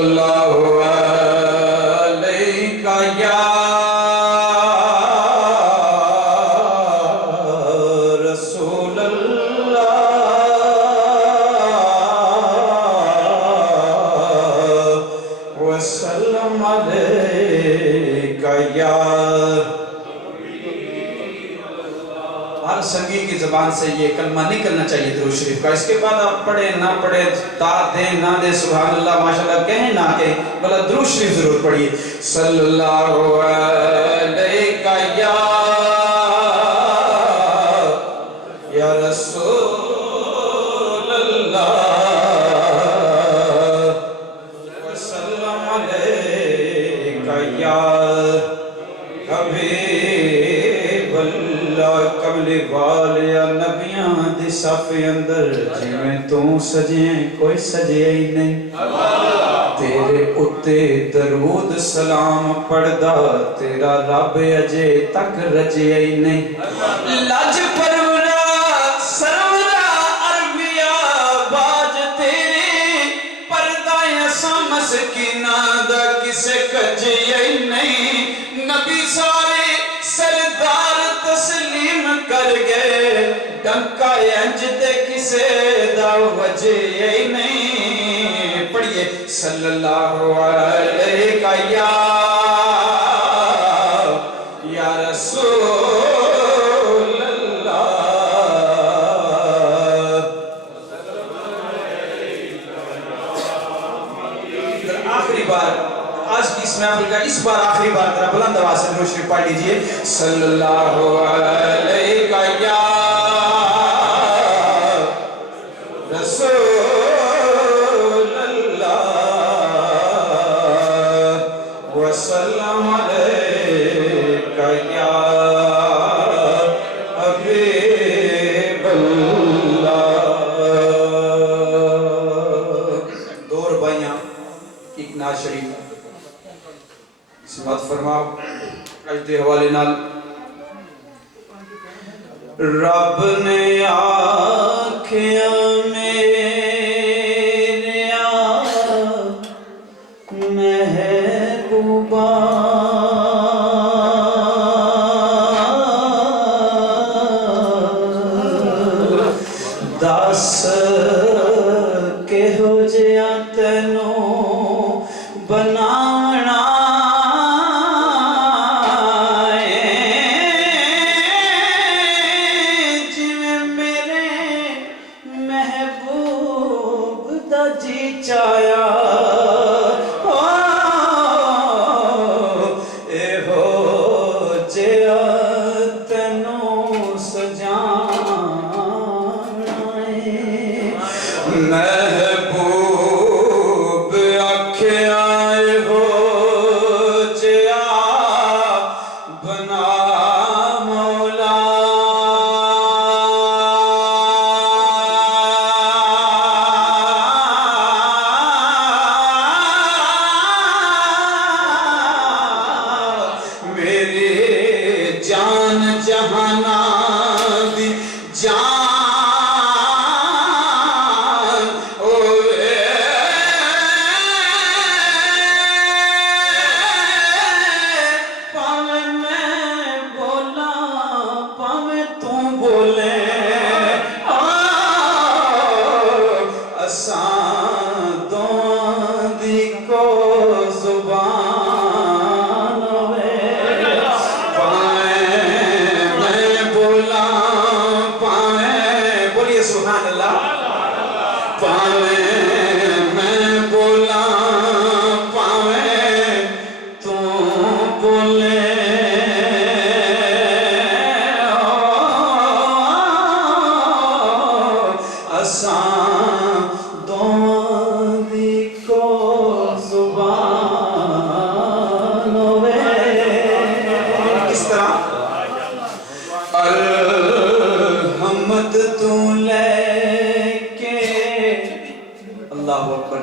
اللہ علیہ یا رسول اللہ وسلم علیہ یا ہر سنگی کی زبان سے یہ کلمہ نکلنا چاہیے درود شریف کا. اس کے بعد آپ پڑھیں نہ پڑھیں، داد دیں نہ دیں، سبحان اللہ ماشاءاللہ کہیں نہ کہیں، بلہ درود شریف ضرور پڑھیے. صلی اللہ علیہ یا رسول اللہ وسلم علیہ یا حبیب اللہ. قبل والیا نبیاں دی صف اندر جویں تو سجیں کوئی سجے ہی نہیں. تیرے اتے درود سلام پڑھدا تیرا رب اجے تک رجے ہی نہیں. لاج پرورا سرورا عربیا باج تیرے پردہ ایسا مسکینہ دا کسے کجے ہی نہیں. نبی سارے سردار تسلیم کر گئے ڈنکا انج دے کسے دا وجہ ہی نہیں. پڑھئے صلی اللہ علیہ یا رسول اللہ. آخری بار آج کی اس محفل کا اس بار آخری بار ذرا بلند آواز سے درود شریف پڑھ لیجئے. صلی اللہ علیہ یا رسول اللہ وسلم علیہ یا حبیب اللہ. دو ربائیاں ایک نعت شریف سماعت فرماؤ اجدے حوالے نال. رب نے آنکھیاں میریا محبوبہ دس کہو جیا تینوں بناونا جویں میرے محبوب دا جی چایا. اے ہو جیا تینوں سجانا محبوب آکھیا اے ہو جیا بنا مولا. میری جان جہانا دی جان اوے پاویں میں بولا پاویں تو بولے اساں دونوں دی کو زبان ہوئے. پاویں میں بولا پاویں بولیے سبحان اللہ. پاویں میں بولا پاویں تو بولے اساں دونوں دی کو زبان ہوئے. کس طرح الحمد تو لے کے اللہ اکبر.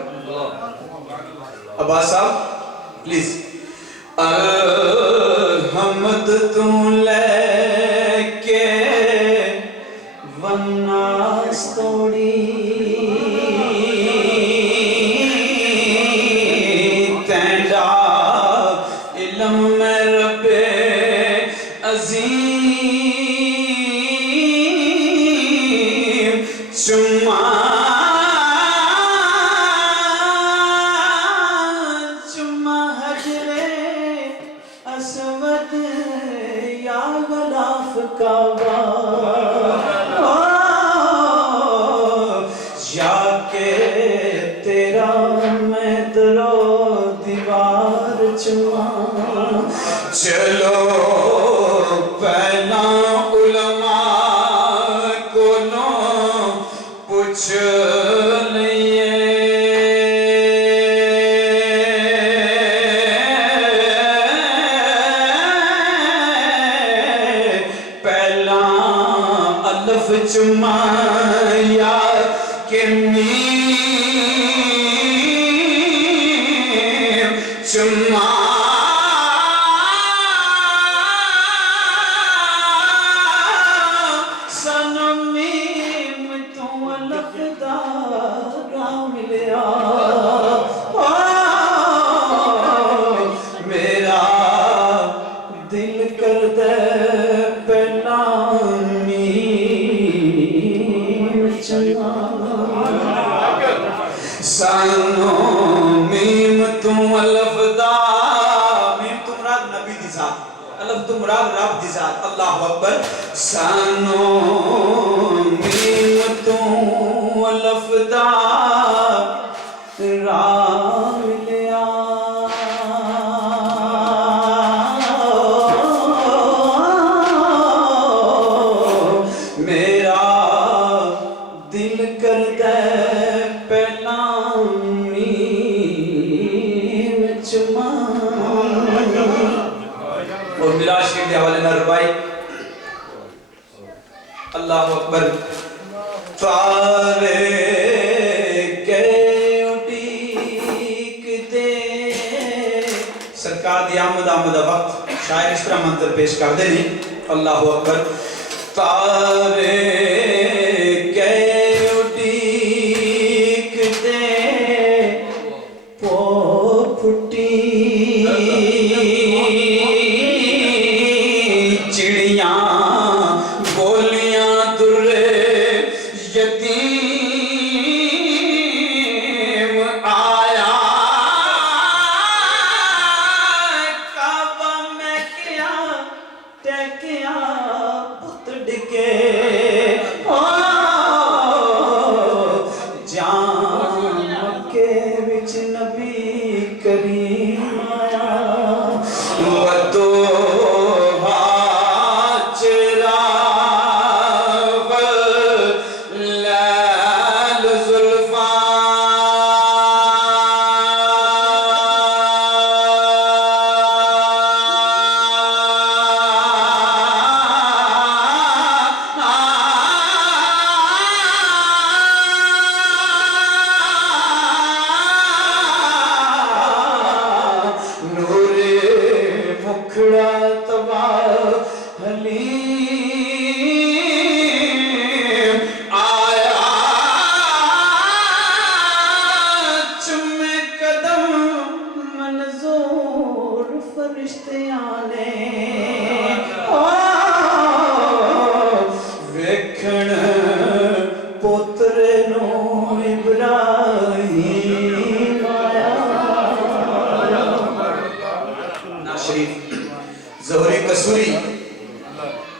عباس صاحب پلیز. الحمد تو لے کے وناس توڑی दरो दीवार चुमा चलो पहला उलमा को नो पूछ लिए पहला अलफ चुमा या के चुम्मा सनमीम तू लखदारा मिलिया मेरा दिल कर दे पहला मीम चुम्मा सानो मीम तू अलफदा मीम तू मुराद नबी दी जात अलफ तू मुराद रब दी जात अल्लाहु अकबर सानो मीम तू अलफदा राम लिया मेरा दिल कर दे और मिलाद शरीफ के हवाले ना रुबाई अल्लाह अकबर तारे के उठीक दे सरकार दी आमद वक्त शायर इस तरह मंत्र पेश कर दे नहीं अल्लाह अकबर तारे के उठीक दे पो फुटी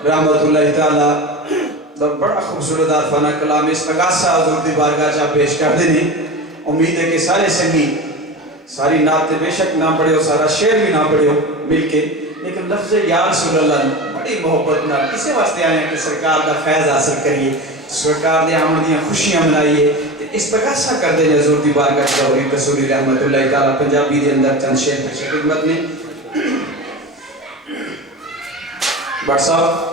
रहमतुल्लाहि ताला बड़ा खूबसूरत आरफाना कलाम इस अगासा हुजूर दी बारगाह चा पेश कर देनी उम्मीद है कि सारे संगी सारी नात बेशक ना पढ़ियो सारा शेर भी ना पढ़ियो मिलके लेकिन लफ्ज़ या रसूल अल्लाह बड़ी मोहब्बत नाल इसे वास्ते आए कि सरकार दा फैज़ हासिल करिए सरकार दे आमद दी खुशियां मनाइए इस अगासा कर दे हुजूर दी बारगाह चा ज़ोहरी कसूरी रहमतुल्लाहि ताला पंजाबी दे अंदर चंद शेर पेश खिदमत में बट साहब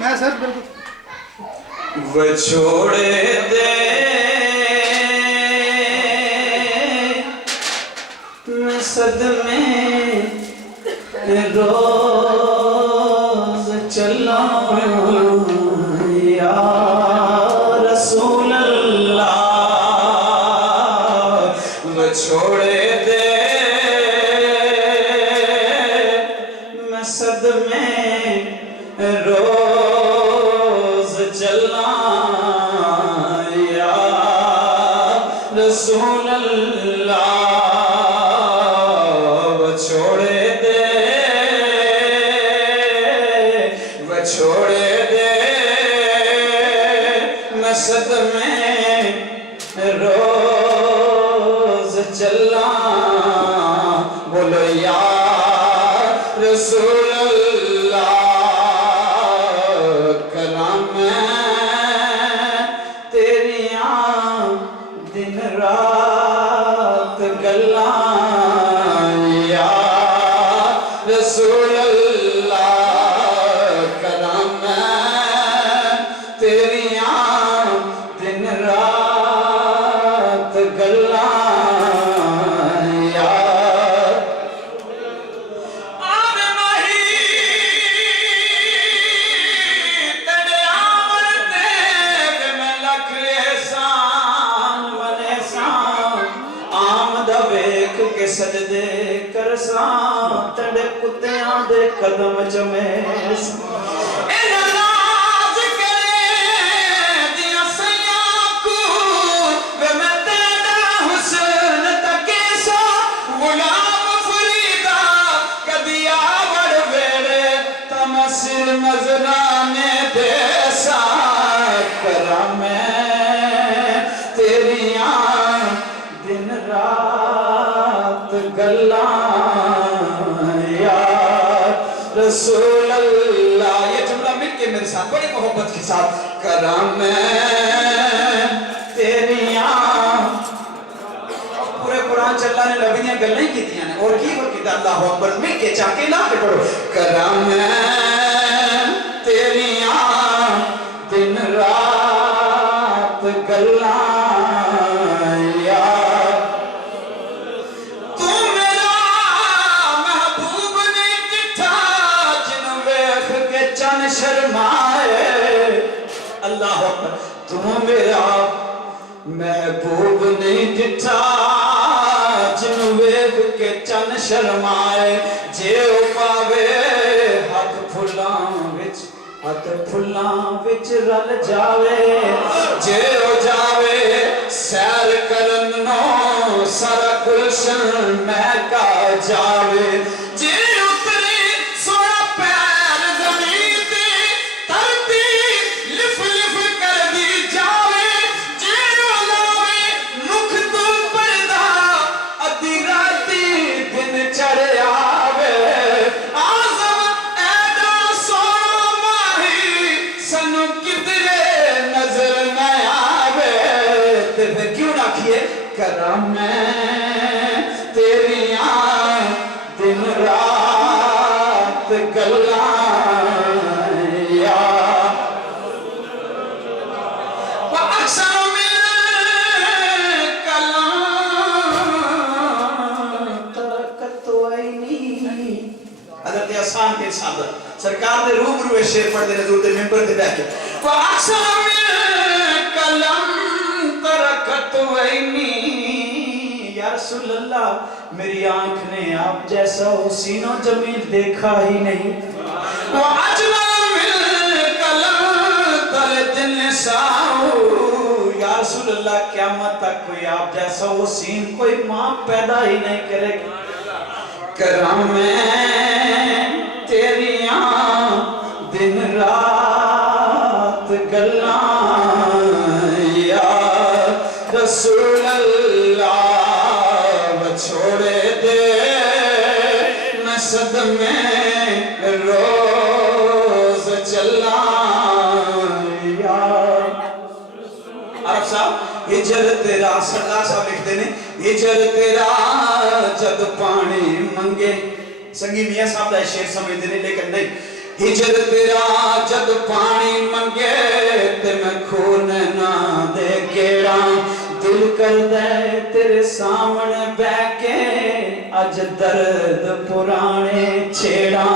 मैं सर बिल्कुल वो छोड़े दे मैं सदमे रोज चला या रसूल अल्लाह वो छोड़े दे मैं सदमे रोज चलना या रसूल अल्लाह वो छोड़े दे मैं सदमे रोज चला बोलो या रसूल अल्लाह कलाम तेरिया दिन रात गल्ला या रसूल अल्लाह कलाम तेरिया दिन रात गल्ला सजदे करसा तड़े कुत्तियां दे कदम चमे नाज करे दिया सैया को वे मैं तेरा हुस्न तके सो गुलाम फरीदा कदी आवड़ वेड़े तमसिर नजराने दे सा करा मैं तेरिया दिन रात गल्ला या रसूल अल्लाह। ये जुमला मिलके मेरे साथ बड़ी मोहब्बत के साथ करा मैं तेरिया पूरे कुरान चल्ला ने नबी ने गल्लां ही कीतियां ने और की कीता अल्लाहु अकबर मिलके चाके ला के पढ़ो करा मैं तेरिया दिन रात गल्ला शर्माए अल्लाह तू मेरा महबूब नहीं दिठा जिन वेख के चन शर्माए जे पावे हाथ फुल्लां विच रल जावे जे ओ जावे सैर करन नो सारा गुलशन महका जावे जे उतरे सोना पैर जमीन करा मैं तेरिया दिन रात गल्ला या अक्सर आसान के साथ सरकार ने रूबरू शेर पढ़ते नजूर के मेंबर दे बैठे वो अक्सर कलम तरकत वैनी या रसूल अल्लाह मेरी आंख ने आप जैसा हुसीनो जमील देखा ही नहीं वो अजमल मिल कलम तले दिल साऊ या रसूल अल्लाह क़यामत तक कोई आप जैसा हुसीन कोई मां पैदा ही नहीं करेगी करा मैं तेरिया दिन रात गल्ला या रसूल अल्लाह छोड़े दे मैं सदमे रोज चला या अरब साहब हिजर तेरा सरदार साहब लिखते ने हिजर तेरा जद पानी मंगे संगी मियां साहब का शेर समझते ने लेकिन नहीं हिजर तेरा जद पानी मंगे ते मैं खून ना दे केड़ा दिल कर दे तेरे सामने बैके अज दर्द पुराने छेड़ा